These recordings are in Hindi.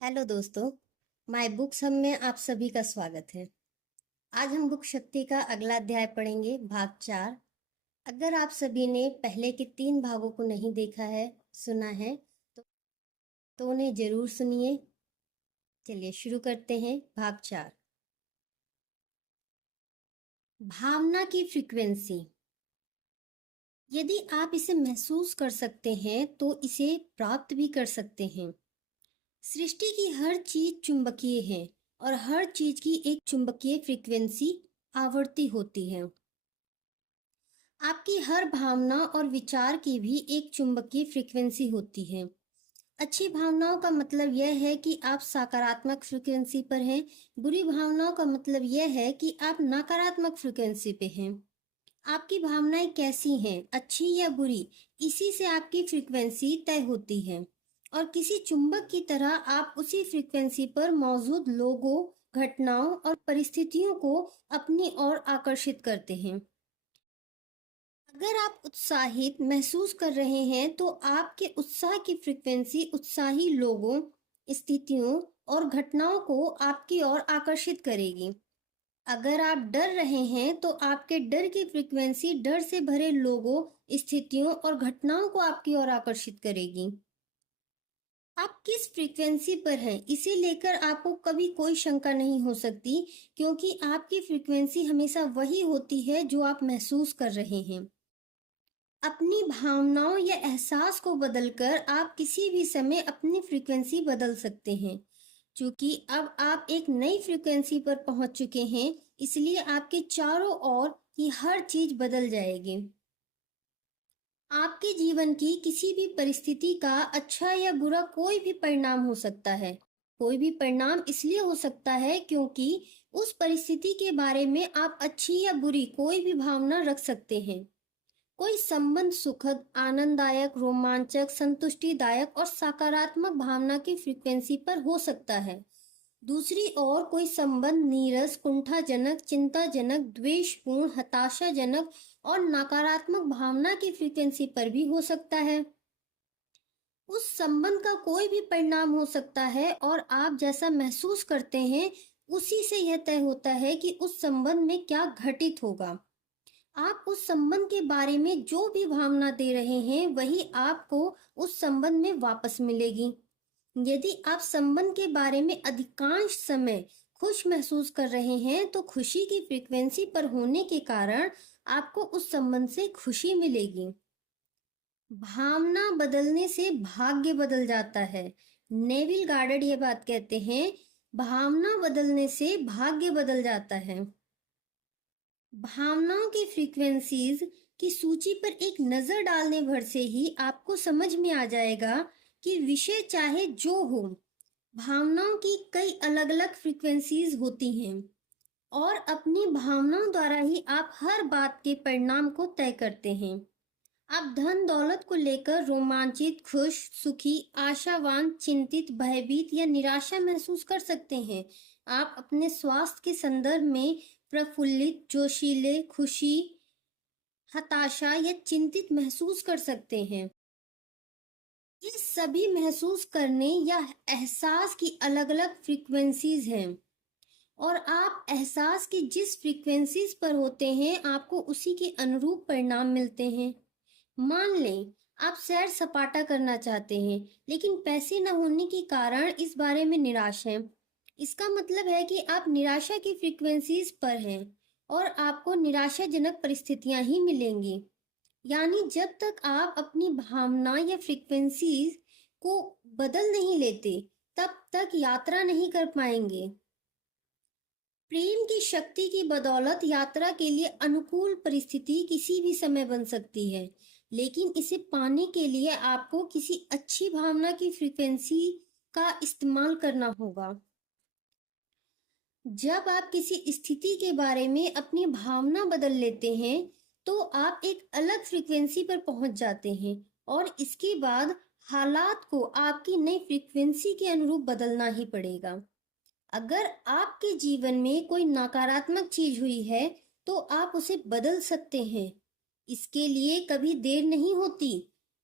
हेलो दोस्तों, माय बुक्स हब में आप सभी का स्वागत है। आज हम बुक शक्ति का अगला अध्याय पढ़ेंगे, भाग 4। अगर आप सभी ने पहले के 3 भागों को नहीं देखा है, सुना है, तो उन्हें जरूर सुनिए। चलिए शुरू करते हैं भाग 4। भावना की फ्रीक्वेंसी। यदि आप इसे महसूस कर सकते हैं तो इसे प्राप्त भी कर सकते हैं। सृष्टि की हर चीज चुंबकीय है और हर चीज की एक चुंबकीय फ्रीक्वेंसी आवृत्ति होती है। आपकी हर भावना और विचार की भी एक चुंबकीय फ्रीक्वेंसी होती है। अच्छी भावनाओं का मतलब यह है कि आप सकारात्मक फ्रीक्वेंसी पर हैं। बुरी भावनाओं का मतलब यह है कि आप नकारात्मक फ्रीक्वेंसी पे हैं। आपकी भावनाएं कैसी हैं, अच्छी या बुरी, इसी से आपकी फ्रीक्वेंसी तय होती है। और किसी चुंबक की तरह आप उसी फ्रीक्वेंसी पर मौजूद लोगों, घटनाओं और परिस्थितियों को अपनी ओर आकर्षित करते हैं। अगर आप उत्साहित महसूस कर रहे हैं तो आपके उत्साह की फ्रीक्वेंसी उत्साही लोगों, स्थितियों और घटनाओं को आपकी ओर आकर्षित करेगी। अगर आप डर रहे हैं तो आपके डर की फ्रीक्वेंसी डर से भरे लोगों, स्थितियों और घटनाओं को आपकी ओर आकर्षित करेगी। आप किस फ्रीक्वेंसी पर हैं, इसे लेकर आपको कभी कोई शंका नहीं हो सकती, क्योंकि आपकी फ्रीक्वेंसी हमेशा वही होती है जो आप महसूस कर रहे हैं। अपनी भावनाओं या एहसास को बदलकर आप किसी भी समय अपनी फ्रीक्वेंसी बदल सकते हैं। क्योंकि अब आप एक नई फ्रीक्वेंसी पर पहुंच चुके हैं, इसलिए आपके चारों ओर की हर चीज बदल जाएगी। आपके जीवन की किसी भी परिस्थिति का अच्छा या बुरा कोई भी परिणाम हो सकता है। कोई भी परिणाम इसलिए हो सकता है क्योंकि उस परिस्थिति के बारे में आप अच्छी या बुरी कोई भी भावना रख सकते हैं। कोई संबंध सुखद, आनंददायक, रोमांचक, संतुष्टिदायक और सकारात्मक भावना की फ्रीक्वेंसी पर हो सकता है। दूसरी ओर कोई संबंध नीरस, कुंठाजनक, चिंताजनक, द्वेषपूर्ण, हताशाजनक और नकारात्मक भावना की फ्रीक्वेंसी पर भी हो सकता है। उस संबंध का कोई भी परिणाम हो सकता है और आप जैसा महसूस करते हैं उसी से यह तय होता है कि उस संबंध में क्या घटित होगा। आप उस संबंध के बारे में जो भी भावना दे रहे हैं वही आपको उस संबंध में वापस मिलेगी। यदि आप संबंध के बारे में अधिकांश समय खुश महसूस कर रहे हैं तो खुशी की फ्रीक्वेंसी पर होने के कारण आपको उस संबंध से खुशी मिलेगी। भावना बदलने से भाग्य बदल जाता है। नेविल गार्डर ये बात कहते हैं, भावना बदलने से भाग्य बदल जाता है। भावनाओं की फ्रीक्वेंसीज की सूची पर एक नजर डालने भर से ही आपको समझ में आ जाएगा कि विषय चाहे जो हो, भावनाओं की कई अलग अलग फ्रीक्वेंसीज होती हैं और अपनी भावनाओं द्वारा ही आप हर बात के परिणाम को तय करते हैं। आप धन दौलत को लेकर रोमांचित, खुश, सुखी, आशावान, चिंतित, भयभीत या निराशा महसूस कर सकते हैं। आप अपने स्वास्थ्य के संदर्भ में प्रफुल्लित, जोशीले, खुशी, हताशा या चिंतित महसूस कर सकते हैं। ये सभी महसूस करने या एहसास की अलग अलग फ्रीक्वेंसीज हैं और आप एहसास की जिस फ्रीक्वेंसीज पर होते हैं आपको उसी के अनुरूप परिणाम मिलते हैं। मान लें आप सैर सपाटा करना चाहते हैं लेकिन पैसे न होने के कारण इस बारे में निराश हैं। इसका मतलब है कि आप निराशा की फ्रीक्वेंसीज पर हैं और आपको निराशाजनक परिस्थितियां ही मिलेंगी। यानी जब तक आप अपनी भावना या फ्रीक्वेंसीज को बदल नहीं लेते तब तक यात्रा नहीं कर पाएंगे। प्रेम की शक्ति की बदौलत यात्रा के लिए अनुकूल परिस्थिति किसी भी समय बन सकती है, लेकिन इसे पाने के लिए आपको किसी अच्छी भावना की फ्रीक्वेंसी का इस्तेमाल करना होगा। जब आप किसी स्थिति के बारे में अपनी भावना बदल लेते हैं तो आप एक अलग फ्रीक्वेंसी पर पहुंच जाते हैं और इसके बाद हालात को आपकी नई फ्रीक्वेंसी के अनुरूप बदलना ही पड़ेगा। अगर आपके जीवन में कोई नकारात्मक चीज हुई है तो आप उसे बदल सकते हैं। इसके लिए कभी देर नहीं होती,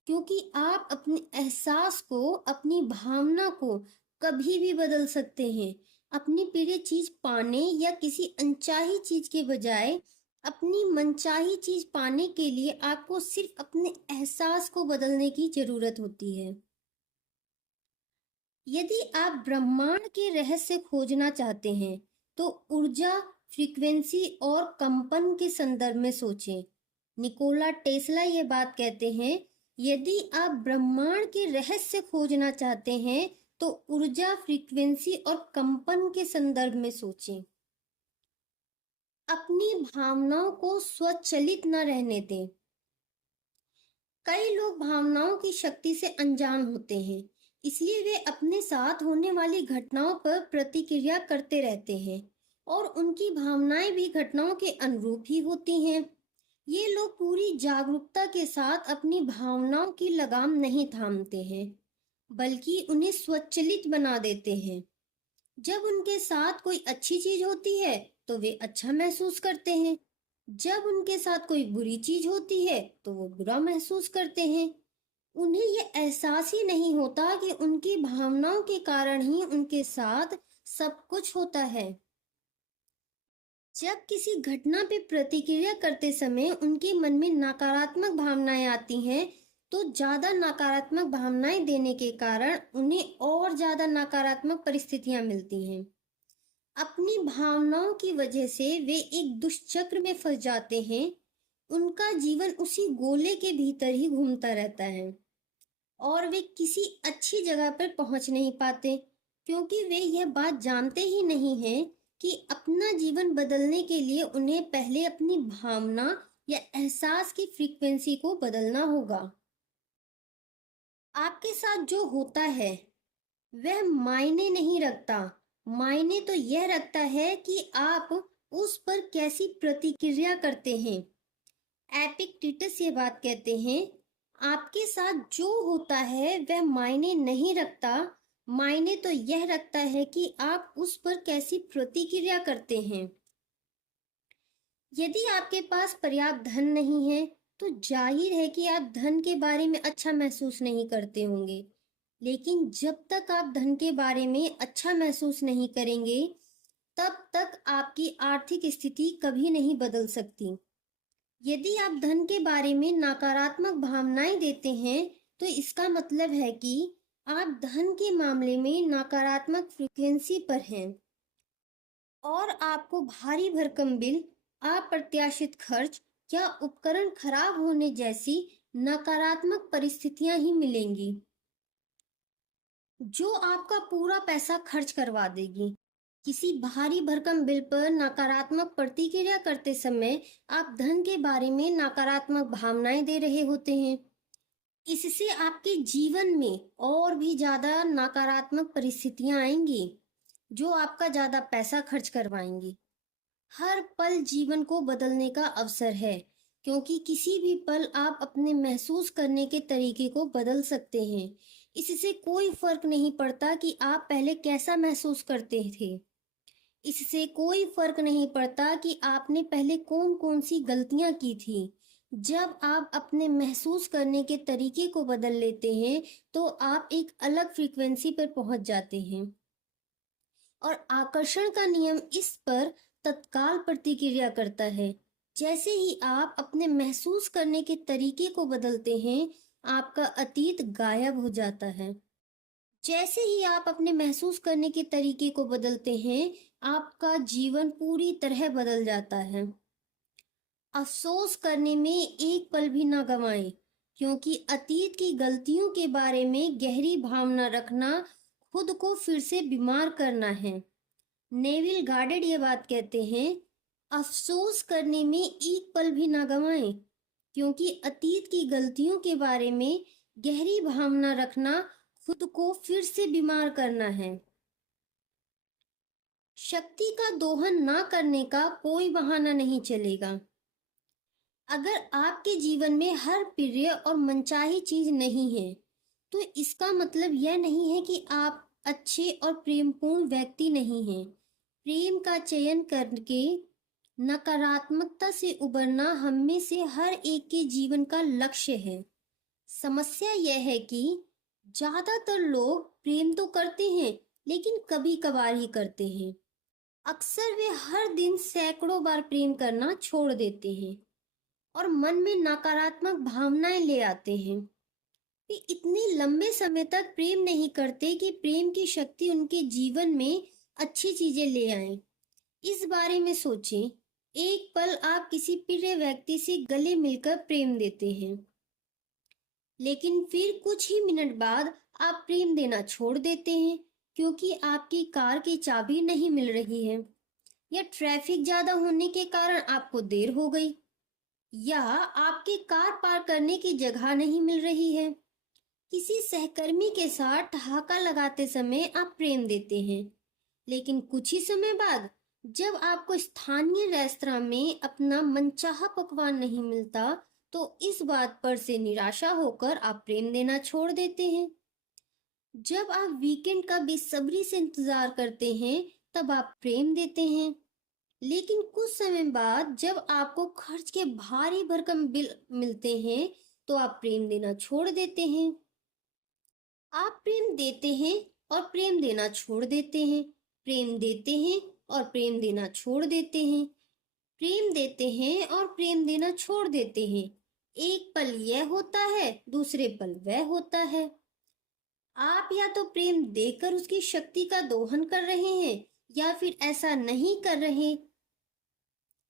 क्योंकि आप अपने एहसास को, अपनी भावना को कभी भी बदल सकते हैं। अपनी प्रिय चीज पाने या किसी अनचाही चीज के बजाय अपनी मनचाही चीज पाने के लिए आपको सिर्फ अपने एहसास को बदलने की जरूरत होती है। यदि आप ब्रह्मांड के रहस्य खोजना चाहते हैं, तो ऊर्जा, फ्रीक्वेंसी और कंपन के संदर्भ में सोचें। निकोला टेस्ला ये बात कहते हैं, यदि आप ब्रह्मांड के रहस्य खोजना चाहते हैं, तो ऊर्जा, फ्रीक्वेंसी और कंपन के संदर्भ में सोचें। अपनी भावनाओं को स्वचालित न रहने दें। कई लोग भावनाओं की शक्ति से अनजान होते हैं, इसलिए वे अपने साथ होने वाली घटनाओं पर प्रतिक्रिया करते रहते हैं और उनकी भावनाएं भी घटनाओं के अनुरूप ही होती हैं। ये लोग पूरी जागरूकता के साथ अपनी भावनाओं की लगाम नहीं थामते हैं, बल्कि उन्हें स्वचालित बना देते हैं। जब उनके साथ कोई अच्छी चीज होती है, तो वे अच्छा महसूस करते हैं। जब उनके साथ कोई बुरी चीज होती है, तो वो बुरा महसूस करते हैं। उन्हें यह एहसास ही नहीं होता कि उनकी भावनाओं के कारण ही उनके साथ सब कुछ होता है। जब किसी घटना पे प्रतिक्रिया करते समय उनके मन में नकारात्मक भावनाएं आती हैं, तो ज्यादा नकारात्मक भावनाएं देने के कारण उन्हें और ज्यादा नकारात्मक परिस्थितियां मिलती हैं। अपनी भावनाओं की वजह से वे एक दुष्चक्र में फंस जाते हैं। उनका जीवन उसी गोले के भीतर ही घूमता रहता है और वे किसी अच्छी जगह पर पहुंच नहीं पाते, क्योंकि वे यह बात जानते ही नहीं हैं कि अपना जीवन बदलने के लिए उन्हें पहले अपनी भावना या एहसास की फ्रीक्वेंसी को बदलना होगा। आपके साथ जो होता है वह मायने नहीं रखता। मायने तो यह रखता है कि आप उस पर कैसी प्रतिक्रिया करते हैं। एपिक्टेटस ये बात कहते हैं, आपके साथ जो होता है वह मायने नहीं रखता। मायने तो यह रखता है कि आप उस पर कैसी प्रतिक्रिया करते हैं। यदि आपके पास पर्याप्त धन नहीं है, तो जाहिर है कि आप धन के बारे में अच्छा महसूस नहीं करते होंगे। लेकिन जब तक आप धन के बारे में अच्छा महसूस नहीं करेंगे, तब तक आपकी आर्थिक स्थिति कभी नहीं बदल सकती। यदि आप धन के बारे में नकारात्मक भावनाएं देते हैं, तो इसका मतलब है कि आप धन के मामले में नकारात्मक फ्रीक्वेंसी पर हैं और आपको भारी भरकम बिल, अप्रत्याशित खर्च या उपकरण खराब होने जैसी नकारात्मक परिस्थितियां ही मिलेंगी, जो आपका पूरा पैसा खर्च करवा देगी। किसी भारी भरकम बिल पर नकारात्मक प्रतिक्रिया करते समय आप धन के बारे में नकारात्मक भावनाएं दे रहे होते हैं। इससे आपके जीवन में और भी ज्यादा नकारात्मक परिस्थितियां आएंगी, जो आपका ज्यादा पैसा खर्च करवाएंगी। हर पल जीवन को बदलने का अवसर है, क्योंकि किसी भी पल आप अपने महसूस करने के तरीके को बदल सकते हैं। इससे कोई फर्क नहीं पड़ता कि आप पहले कैसा महसूस करते थे। इससे कोई फर्क नहीं पड़ता कि आपने पहले कौन कौन सी गलतियां की थी। जब आप अपने महसूस करने के तरीके को बदल लेते हैं, तो आप एक अलग फ्रीक्वेंसी पर पहुंच जाते हैं और आकर्षण का नियम इस पर तत्काल प्रतिक्रिया करता है। जैसे ही आप अपने महसूस करने के तरीके को बदलते हैं, आपका अतीत गायब हो जाता है। जैसे ही आप अपने महसूस करने के तरीके को बदलते हैं, आपका जीवन पूरी तरह बदल जाता है। अफसोस करने में एक पल भी ना गंवाएं, क्योंकि अतीत की गलतियों के बारे में गहरी भावना रखना खुद को फिर से बीमार करना है। नेविल गार्डेड ये बात कहते हैं, अफसोस करने में एक पल भी ना गंवाएं, क्योंकि अतीत की गलतियों के बारे में गहरी भावना रखना खुद को फिर से बीमार करना है। शक्ति का दोहन ना करने का कोई बहाना नहीं चलेगा। अगर आपके जीवन में हर प्रिय और मनचाही चीज नहीं है, तो इसका मतलब यह नहीं है कि आप अच्छे और प्रेमपूर्ण व्यक्ति नहीं हैं। प्रेम का चयन करके नकारात्मकता से उबरना हम में से हर एक के जीवन का लक्ष्य है। समस्या यह है कि ज्यादातर लोग प्रेम तो करते हैं, लेकिन कभी कभार ही करते हैं। अक्सर वे हर दिन सैकड़ों बार प्रेम करना छोड़ देते हैं और मन में नकारात्मक भावनाएं ले आते हैं। वे इतने लंबे समय तक प्रेम नहीं करते कि प्रेम की शक्ति उनके जीवन में अच्छी चीजें ले आए। इस बारे में सोचें। एक पल आप किसी प्रिय व्यक्ति से गले मिलकर प्रेम देते हैं, लेकिन फिर कुछ ही मिनट बाद आप प्रेम देना छोड़ देते हैं क्योंकि आपकी कार की चाबी नहीं मिल रही है, या ट्रैफिक ज्यादा होने के कारण आपको देर हो गई, या आपकी कार पार्क करने की जगह नहीं मिल रही है। किसी सहकर्मी के साथ ठहाका लगाते समय आप प्रेम देते हैं, लेकिन कुछ ही समय बाद जब आपको स्थानीय रेस्तरां में अपना मनचाहा पकवान नहीं मिलता, तो इस बात पर से निराशा होकर आप प्रेम देना छोड़ देते हैं। जब आप वीकेंड का बेसब्री से इंतजार करते हैं, तब आप प्रेम देते हैं, लेकिन कुछ समय बाद जब आपको खर्च के भारी भरकम बिल मिलते हैं, तो आप प्रेम देना छोड़ देते हैं। आप प्रेम देते हैं और प्रेम देना छोड़ देते हैं, प्रेम देते हैं और प्रेम देना छोड़ देते हैं, प्रेम देते हैं और प्रेम देना छोड़ देते हैं। एक पल यह होता है, दूसरे पल वह होता है। आप या तो प्रेम देकर उसकी शक्ति का दोहन कर रहे हैं, या फिर ऐसा नहीं कर रहे।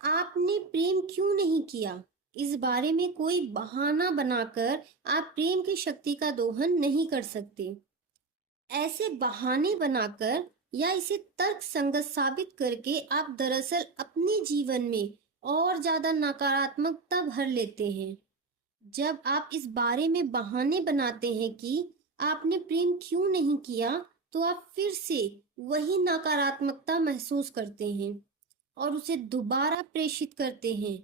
आपने प्रेम क्यों नहीं किया, इस बारे में कोई बहाना बनाकर आप प्रेम की शक्ति का दोहन नहीं कर सकते। ऐसे बहाने बनाकर या इसे तर्क संगत साबित करके आप दरअसल अपने जीवन में और ज्यादा नकारात्मकता भर लेते हैं। जब आप इस बारे में बहाने बनाते हैं कि आपने प्रेम क्यों नहीं किया, तो आप फिर से वही नकारात्मकता महसूस करते हैं और उसे दोबारा प्रेषित करते हैं।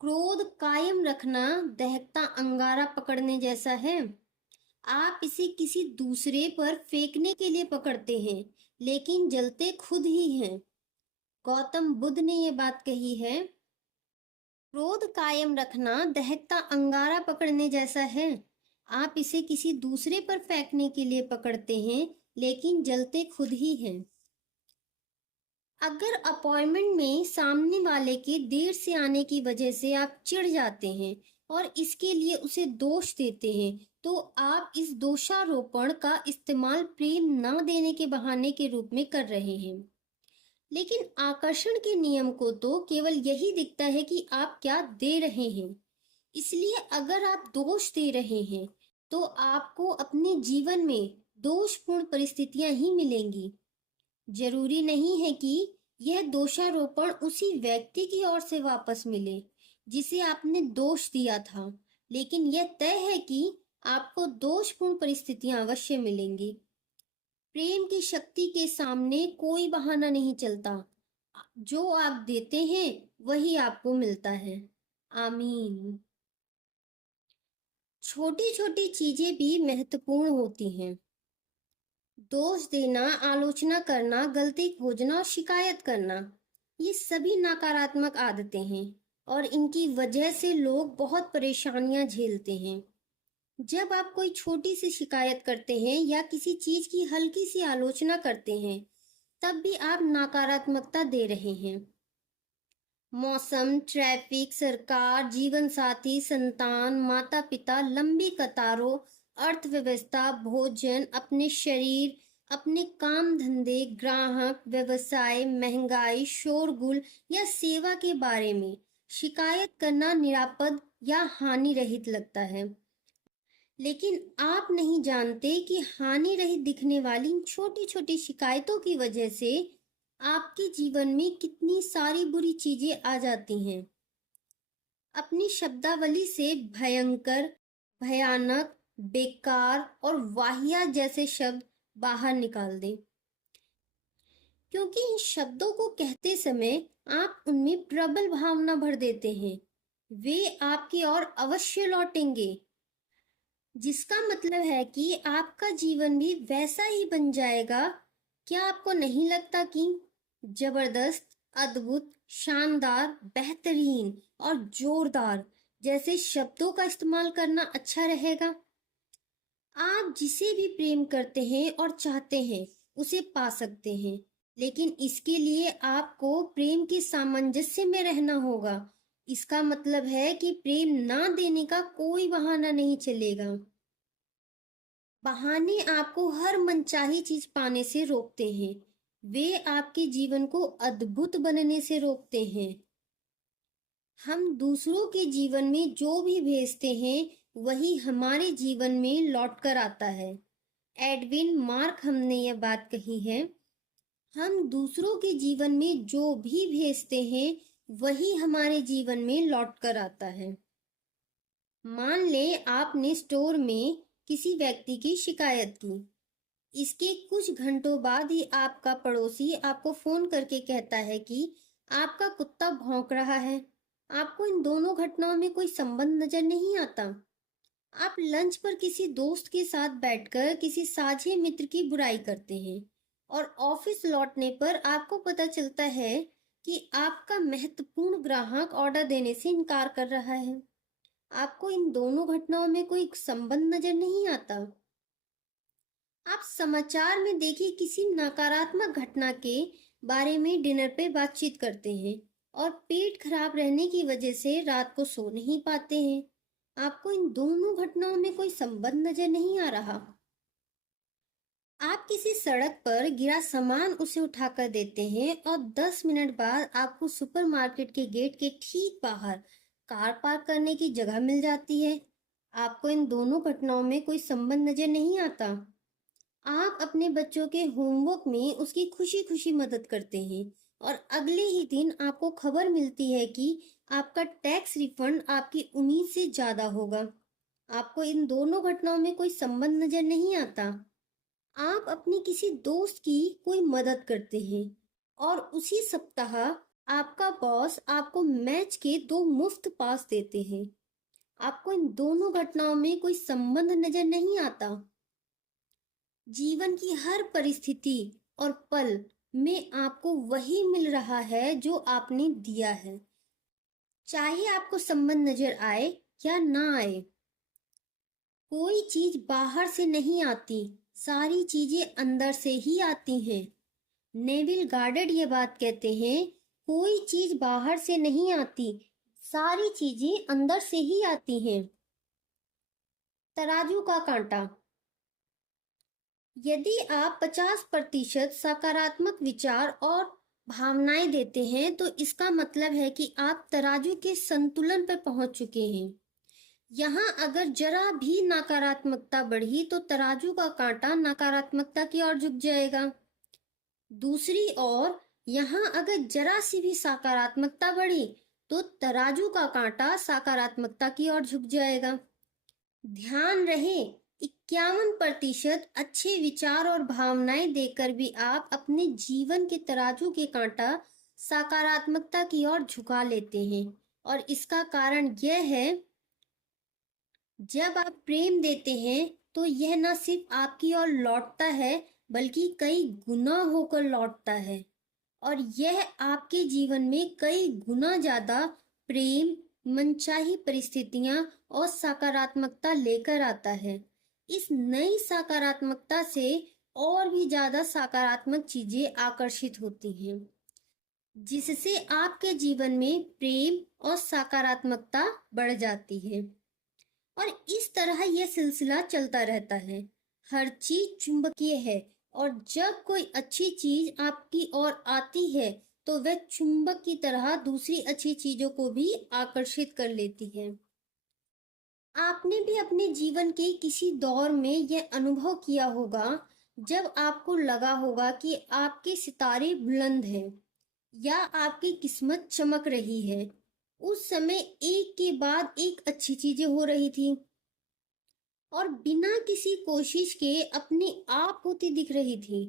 क्रोध कायम रखना दहकता अंगारा पकड़ने जैसा है। आप इसे किसी दूसरे पर फेंकने के लिए पकड़ते हैं, लेकिन जलते खुद ही हैं। गौतम बुद्ध ने यह बात कही है, क्रोध कायम रखना दहकता अंगारा पकड़ने जैसा है। आप इसे किसी दूसरे पर फेंकने के लिए पकड़ते हैं, लेकिन जलते खुद ही हैं। अगर अपॉइंटमेंट में सामने वाले के देर से आने की वजह से आप चिढ़ जाते हैं और इसके लिए उसे दोष देते हैं, तो आप इस दोषारोपण का इस्तेमाल प्रेम न देने के बहाने के रूप में कर रहे हैं। लेकिन आकर्षण के नियम को तो केवल यही दिखता है कि आप क्या दे रहे हैं। इसलिए अगर आप दोष दे रहे हैं, तो आपको अपने जीवन में दोषपूर्ण परिस्थितियां ही मिलेंगी। जरूरी नहीं है कि यह दोषारोपण उसी व्यक्ति की ओर से वापस मिले जिसे आपने दोष दिया था, लेकिन यह तय है कि आपको दोषपूर्ण परिस्थितियां अवश्य मिलेंगी। प्रेम की शक्ति के सामने कोई बहाना नहीं चलता। जो आप देते हैं वही आपको मिलता है। आमीन। छोटी छोटी चीजें भी महत्वपूर्ण होती हैं। दोष देना, आलोचना करना, गलती खोजना और शिकायत करना, ये सभी नकारात्मक आदतें हैं और इनकी वजह से लोग बहुत परेशानियां झेलते हैं। जब आप कोई छोटी सी शिकायत करते हैं या किसी चीज की हल्की सी आलोचना करते हैं, तब भी आप नकारात्मकता दे रहे हैं। मौसम, ट्रैफिक, सरकार, जीवन साथी, संतान, माता पिता, लंबी कतारों, अर्थव्यवस्था, भोजन, अपने शरीर, अपने काम धंधे, ग्राहक, व्यवसाय, महंगाई, शोरगुल या सेवा के बारे में शिकायत करना निरापद या हानि रहित लगता है। लेकिन आप नहीं जानते कि हानि रहित दिखने वाली छोटी छोटी शिकायतों की वजह से आपके जीवन में कितनी सारी बुरी चीजें आ जाती हैं। अपनी शब्दावली से भयंकर, भयानक, बेकार और वाहियात जैसे शब्द बाहर निकाल दें, क्योंकि इन शब्दों को कहते समय आप उनमें प्रबल भावना भर देते हैं। वे आपकी ओर अवश्य लौटेंगे, जिसका मतलब है कि आपका जीवन भी वैसा ही बन जाएगा। क्या आपको नहीं लगता कि जबरदस्त, अद्भुत, शानदार, बेहतरीन और जोरदार जैसे शब्दों का इस्तेमाल करना अच्छा रहेगा? आप जिसे भी प्रेम करते हैं और चाहते हैं, उसे पा सकते हैं, लेकिन इसके लिए आपको प्रेम के सामंजस्य में रहना होगा। इसका मतलब है कि प्रेम ना देने का कोई बहाना नहीं चलेगा। बहाने आपको हर मनचाही चीज पाने से रोकते हैं। वे आपके जीवन को अद्भुत बनने से रोकते हैं। हम दूसरों के जीवन में जो भी भेजते हैं, वही हमारे जीवन में लौट कर आता है। एडविन मार्क हमने यह बात कही है। हम दूसरों के जीवन में जो भी भेजते हैं, वही हमारे जीवन में लौट कर आता है। मान लें आपने स्टोर में किसी व्यक्ति की शिकायत की। इसके कुछ घंटों बाद ही आपका पड़ोसी आपको फोन करके कहता है कि आपका कुत्ता भौंक रहा है। आपको इन दोनों घटनाओं में कोई संबंध नजर नहीं आता। आप लंच पर किसी दोस्त के साथ बैठकर किसी साझे मित्र की बुराई करते हैं और ऑफिस लौटने पर आपको पता चलता है कि आपका महत्वपूर्ण ग्राहक ऑर्डर देने से इनकार कर रहा है। आपको इन दोनों घटनाओं में कोई संबंध नजर नहीं आता। आप समाचार में देखी किसी नकारात्मक घटना के बारे में डिनर पे बातचीत करते हैं और पेट खराब रहने की वजह से रात को सो नहीं पाते हैं। आपको इन दोनों घटनाओं में कोई संबंध नजर नहीं आ रहा। आप किसी सड़क पर गिरा सामान उसे उठाकर देते हैं और 10 मिनट बाद आपको सुपरमार्केट के गेट के ठीक बाहर कार पार्क करने की जगह मिल जाती है। आपको इन दोनों घटनाओं में कोई संबंध नजर नहीं आता। आप अपने बच्चों के होमवर्क में उसकी खुशी खुशी मदद करते हैं और अगले ही दिन आपको खबर मिलती है कि आपका टैक्स रिफंड आपकी उम्मीद से ज्यादा होगा। आपको इन दोनों घटनाओं में कोई संबंध नजर नहीं आता। आप अपनी किसी दोस्त की कोई मदद करते हैं और उसी सप्ताह आपका बॉस आपको मैच के 2 मुफ्त पास देते हैं। आपको इन दोनों घटनाओं में कोई संबंध नजर नहीं आता। जीवन की हर परिस्थिति और पल में आपको वही मिल रहा है जो आपने दिया है, चाहे आपको संबंध नजर आए या ना आए। कोई चीज बाहर से नहीं आती, सारी चीजें अंदर से ही आती हैं। नेविल गार्डन ये बात कहते हैं, कोई चीज बाहर से नहीं आती, सारी चीजें अंदर से ही आती हैं। तराजू का कांटा। यदि आप 50% सकारात्मक विचार और भावनाएं देते हैं, तो इसका मतलब है कि आप तराजू के संतुलन पर पहुंच चुके हैं। यहाँ अगर जरा भी नकारात्मकता बढ़ी तो तराजू का कांटा नकारात्मकता की ओर झुक जाएगा। दूसरी ओर यहाँ अगर जरा सी भी सकारात्मकता बढ़ी तो तराजू का कांटा सकारात्मकता की ओर झुक जाएगा। ध्यान रहे, 51% अच्छे विचार और भावनाएं देकर भी आप अपने जीवन के तराजू के कांटा सकारात्मकता की ओर झुका लेते हैं। और इसका कारण यह है, जब आप प्रेम देते हैं तो यह न सिर्फ आपकी ओर लौटता है, बल्कि कई गुना होकर लौटता है और यह आपके जीवन में कई गुना ज्यादा प्रेम, मनचाही परिस्थितियां और सकारात्मकता लेकर आता है। इस नई सकारात्मकता से और भी ज्यादा सकारात्मक चीजें आकर्षित होती हैं, जिससे आपके जीवन में प्रेम और सकारात्मकता बढ़ जाती है और इस तरह यह सिलसिला चलता रहता है। हर चीज चुंबकीय है और जब कोई अच्छी चीज आपकी ओर आती है तो वह चुंबक की तरह दूसरी अच्छी चीजों को भी आकर्षित कर लेती है। आपने भी अपने जीवन के किसी दौर में यह अनुभव किया होगा, जब आपको लगा होगा कि आपके सितारे बुलंद हैं या आपकी किस्मत चमक रही है। उस समय एक के बाद एक अच्छी चीजें हो रही थी और बिना किसी कोशिश के अपने आप होती दिख रही थी।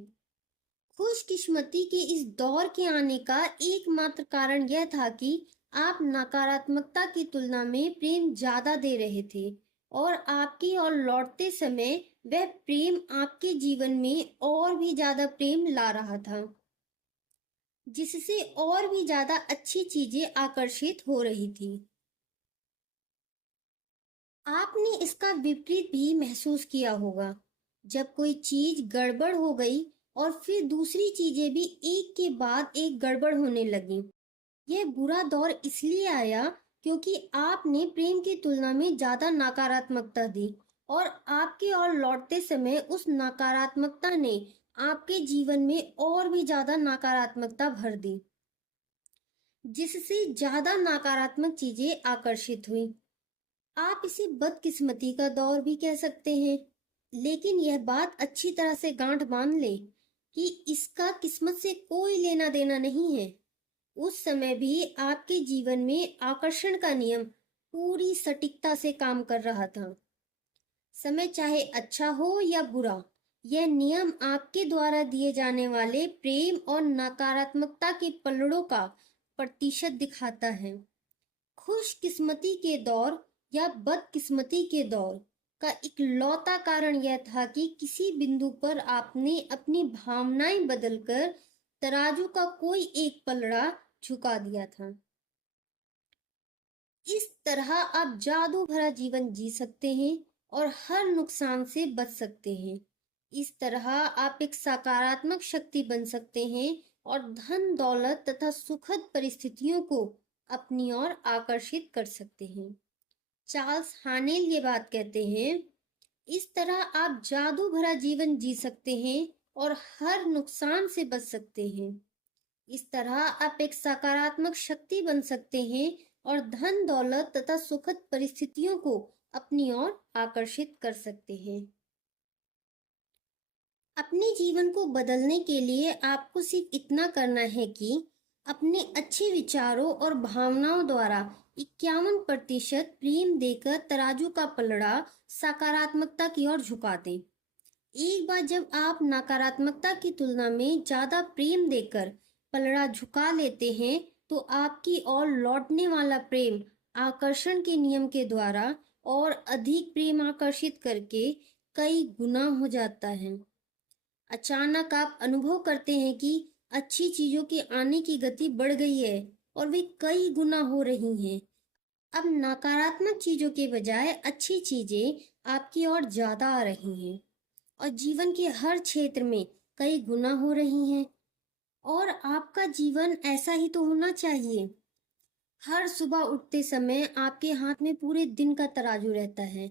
खुशकिस्मती के इस दौर के आने का एकमात्र कारण यह था कि आप नकारात्मकता की तुलना में प्रेम ज्यादा दे रहे थे और आपकी ओर लौटते समय वह प्रेम आपके जीवन में और भी ज्यादा प्रेम ला रहा था, जिससे और भी ज्यादा अच्छी चीजें आकर्षित हो रही थी। आपने इसका विपरीत भी महसूस किया होगा, जब कोई चीज गड़बड़ हो गई और फिर दूसरी चीजें भी एक के बाद एक गड़बड़ होने लगी। यह बुरा दौर इसलिए आया क्योंकि आपने प्रेम की तुलना में ज्यादा नकारात्मकता दी और आपके और लौटते समय उस नकारात्मकता ने आपके जीवन में और भी ज्यादा नकारात्मकता भर दी, जिससे ज्यादा नकारात्मक चीजें आकर्षित हुई। आप इसे बदकिस्मती का दौर भी कह सकते हैं, लेकिन यह बात अच्छी तरह से गांठ बांध ले कि इसका किस्मत से कोई लेना देना नहीं है। उस समय भी आपके जीवन में आकर्षण का नियम पूरी सटीकता से काम कर रहा था। समय चाहे अच्छा हो या बुरा, यह नियम आपके द्वारा दिए जाने वाले प्रेम और नकारात्मकता के पलड़ों का प्रतिशत दिखाता है। खुशकिस्मती के दौर या बदकिस्मती के दौर का इकलौता कारण यह था कि किसी बिंदु पर आपने अपनी भावनाएं बदलकर तराजू का कोई एक पलड़ा झुका दिया था। इस तरह आप जादू भरा जीवन जी सकते हैं और हर नुकसान से बच सकते हैं। इस तरह आप एक सकारात्मक शक्ति बन सकते हैं और धन दौलत तथा सुखद परिस्थितियों को अपनी ओर आकर्षित कर सकते हैं। चार्ल्स हानेल ये बात कहते हैं, इस तरह आप जादू भरा जीवन जी सकते हैं और हर नुकसान से बच सकते हैं। इस तरह आप एक सकारात्मक शक्ति बन सकते हैं और धन दौलत तथा सुखद परिस्थितियों को अपनी ओर आकर्षित कर सकते हैं। अपने जीवन को बदलने के लिए आपको सिर्फ इतना करना है कि अपने अच्छे विचारों और भावनाओं द्वारा 51% प्रेम देकर तराजू का पलड़ा सकारात्मकता की ओर झुका दें। एक बार जब आप नकारात्मकता की तुलना में ज्यादा प्रेम देकर पलड़ा झुका लेते हैं, तो आपकी ओर लौटने वाला प्रेम आकर्षण के नियम के द्वारा और अधिक प्रेम आकर्षित करके कई गुना हो जाता है। अचानक आप अनुभव करते हैं कि अच्छी चीजों के आने की गति बढ़ गई है और वे कई गुना हो रही हैं। अब नकारात्मक चीजों के बजाय अच्छी चीजें आपकी ओर ज्यादा आ रही हैं और जीवन के हर क्षेत्र में कई गुना हो रही हैं। और आपका जीवन ऐसा ही तो होना चाहिए। हर सुबह उठते समय आपके हाथ में पूरे दिन का तराजू रहता है।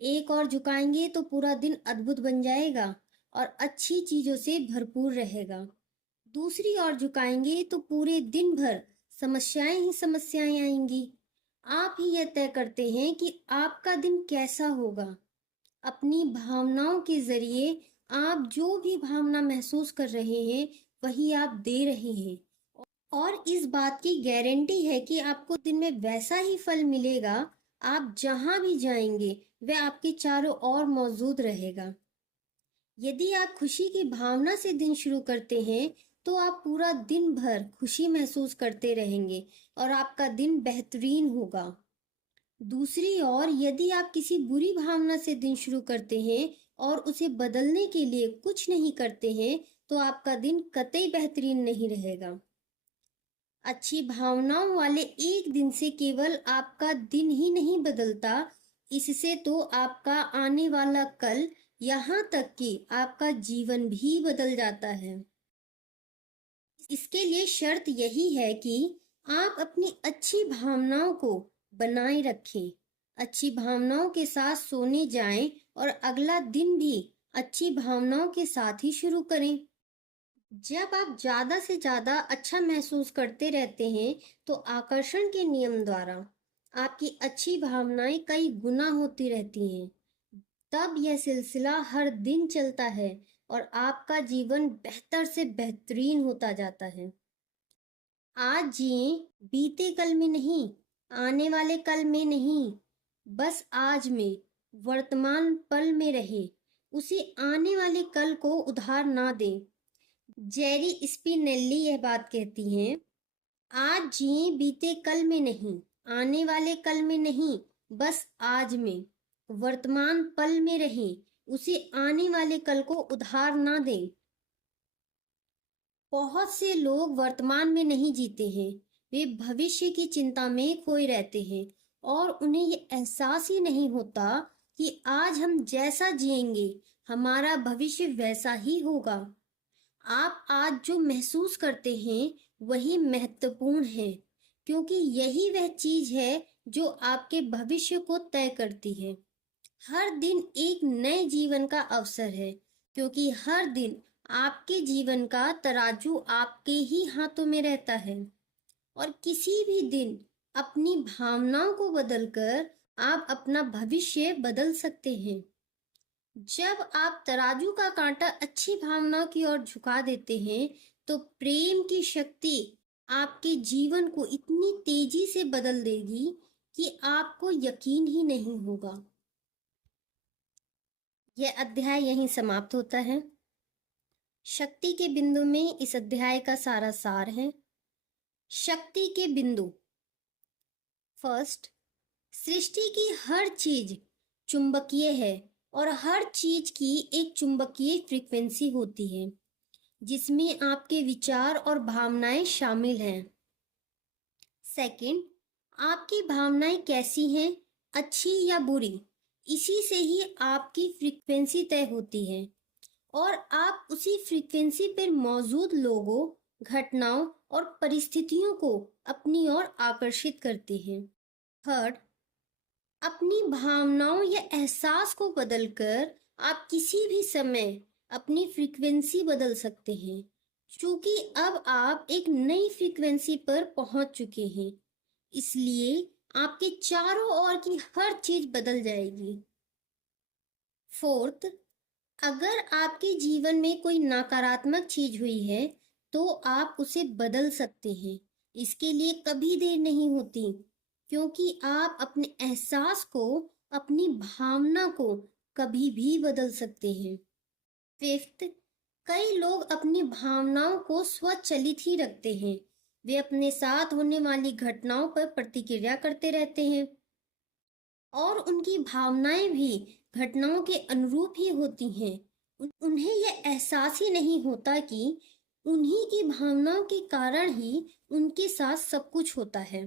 एक और झुकाएंगे तो पूरा दिन अद्भुत बन जाएगा और अच्छी चीजों से भरपूर रहेगा। दूसरी ओर झुकाएंगे तो पूरे दिन भर समस्याएं ही समस्याएं आएंगी। आप ही यह तय करते हैं कि आपका दिन कैसा होगा। अपनी भावनाओं के जरिए आप जो भी भावना महसूस कर रहे हैं, वही आप दे रहे हैं और इस बात की गारंटी है कि आपको दिन में वैसा ही फल मिलेगा। आप जहां भी जाएंगे, वह आपके चारों ओर मौजूद रहेगा। यदि आप खुशी की भावना से दिन शुरू करते हैं, तो आप पूरा दिन भर खुशी महसूस करते रहेंगे और आपका दिन बेहतरीन होगा। दूसरी ओर, यदि आप किसी बुरी भावना से दिन शुरू करते हैं और उसे बदलने के लिए कुछ नहीं करते हैं, तो आपका दिन कतई बेहतरीन नहीं रहेगा। अच्छी भावनाओं वाले एक दिन से केवल आपका दिन ही नहीं बदलता, इससे तो आपका आने वाला कल, यहाँ तक कि आपका जीवन भी बदल जाता है। इसके लिए शर्त यही है कि आप अपनी अच्छी भावनाओं को बनाए रखें, अच्छी भावनाओं के साथ सोने जाएं और अगला दिन भी अच्छी भावनाओं के साथ ही शुरू करें। जब आप ज्यादा से ज्यादा अच्छा महसूस करते रहते हैं, तो आकर्षण के नियम द्वारा आपकी अच्छी भावनाएं कई गुना होती रहती हैं। तब यह सिलसिला हर दिन चलता है और आपका जीवन बेहतर से बेहतरीन होता जाता है। आज जिए, बीते कल में नहीं, आने वाले कल में नहीं, बस आज में, वर्तमान पल में रहे। उसे आने वाले कल को उधार ना दें। जेरी स्पिनेल्ली यह बात कहती हैं, आज जिए, बीते कल में नहीं, आने वाले कल में नहीं, बस आज में, वर्तमान पल में रहें। उसे आने वाले कल को उधार ना दें। बहुत से लोग वर्तमान में नहीं जीते हैं, वे भविष्य की चिंता में खोए रहते हैं और उन्हें ये एहसास ही नहीं होता कि आज हम जैसा जिएंगे हमारा भविष्य वैसा ही होगा। आप आज जो महसूस करते हैं वही महत्वपूर्ण है, क्योंकि यही वह चीज है जो आपके भविष्य को तय करती है। हर दिन एक नए जीवन का अवसर है, क्योंकि हर दिन आपके जीवन का तराजू आपके ही हाथों में रहता है। और किसी भी दिन अपनी भावनाओं को बदलकर आप अपना भविष्य बदल सकते हैं। जब आप तराजू का कांटा अच्छी भावनाओं की ओर झुका देते हैं, तो प्रेम की शक्ति आपके जीवन को इतनी तेजी से बदल देगी कि आपको यकीन ही नहीं होगा। यह अध्याय यहीं समाप्त होता है। शक्ति के बिंदु में इस अध्याय का सारा सार है। शक्ति के बिंदु। फर्स्ट, सृष्टि की हर चीज चुंबकीय है और हर चीज की एक चुंबकीय फ्रीक्वेंसी होती है जिसमें आपके विचार और भावनाएं शामिल हैं। सेकंड, आपकी भावनाएं कैसी हैं, अच्छी या बुरी, इसी से ही आपकी फ्रीक्वेंसी तय होती है और आप उसी फ्रीक्वेंसी पर मौजूद लोगों, घटनाओं और परिस्थितियों को अपनी ओर आकर्षित करते हैं। थर्ड, अपनी भावनाओं या एहसास को बदलकर आप किसी भी समय अपनी फ्रीक्वेंसी बदल सकते हैं, क्योंकि अब आप एक नई फ्रीक्वेंसी पर पहुंच चुके हैं। इसलिए आपके चारों ओर की हर चीज बदल जाएगी। फोर्थ, अगर आपके जीवन में कोई नकारात्मक चीज हुई है तो आप उसे बदल सकते हैं। इसके लिए कभी देर नहीं होती, क्योंकि आप अपने एहसास को, अपनी भावना को कभी भी बदल सकते हैं। फिफ्थ, कई लोग अपनी भावनाओं को स्वचालित ही रखते हैं। वे अपने साथ होने वाली घटनाओं पर प्रतिक्रिया करते रहते हैं और उनकी भावनाएं भी घटनाओं के अनुरूप ही होती हैं। उन्हें यह एहसास ही नहीं होता कि उन्हीं की भावनाओं के कारण ही उनके साथ सब कुछ होता है।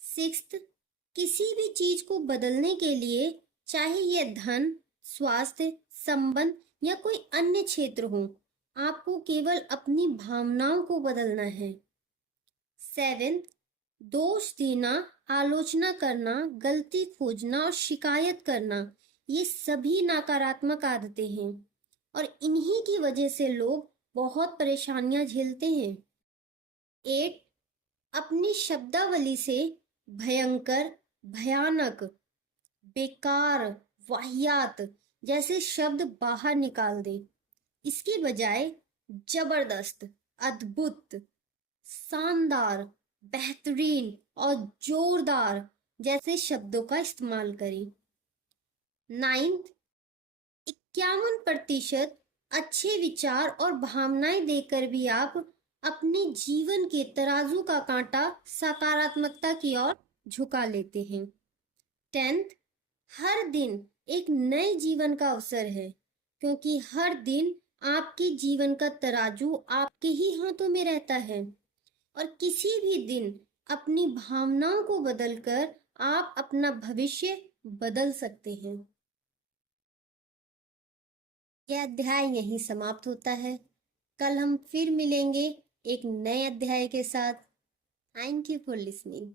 सिक्स्थ, किसी भी चीज को बदलने के लिए, चाहे यह धन, स्वास्थ्य, संबंध या कोई अन्य क्षेत्र हो, आपको केवल अपनी भावनाओं को बदलना है। सेवेंथ, दोष देना, आलोचना करना, गलती खोजना और शिकायत करना, ये सभी नकारात्मक आदतें हैं और इन्हीं की वजह से लोग बहुत परेशानियां झेलते हैं। 8, अपनी शब्दावली से भयंकर, भयानक, बेकार, वाहियात जैसे शब्द बाहर निकाल दें। इसके बजाय जबरदस्त, अद्भुत, शानदार, बेहतरीन और जोरदार जैसे शब्दों का इस्तेमाल करें। 9, 51% अच्छे विचार और भावनाएं देकर भी आप अपने जीवन के तराजू का कांटा सकारात्मकता की ओर झुका लेते हैं। 10, हर दिन एक नए जीवन का अवसर है, क्योंकि हर दिन आपके जीवन का तराजू आपके ही हाथों में रहता है और किसी भी दिन अपनी भावनाओं को बदलकर आप अपना भविष्य बदल सकते हैं। यह अध्याय यहीं समाप्त होता है। कल हम फिर मिलेंगे एक नए अध्याय के साथ। Thank you for listening.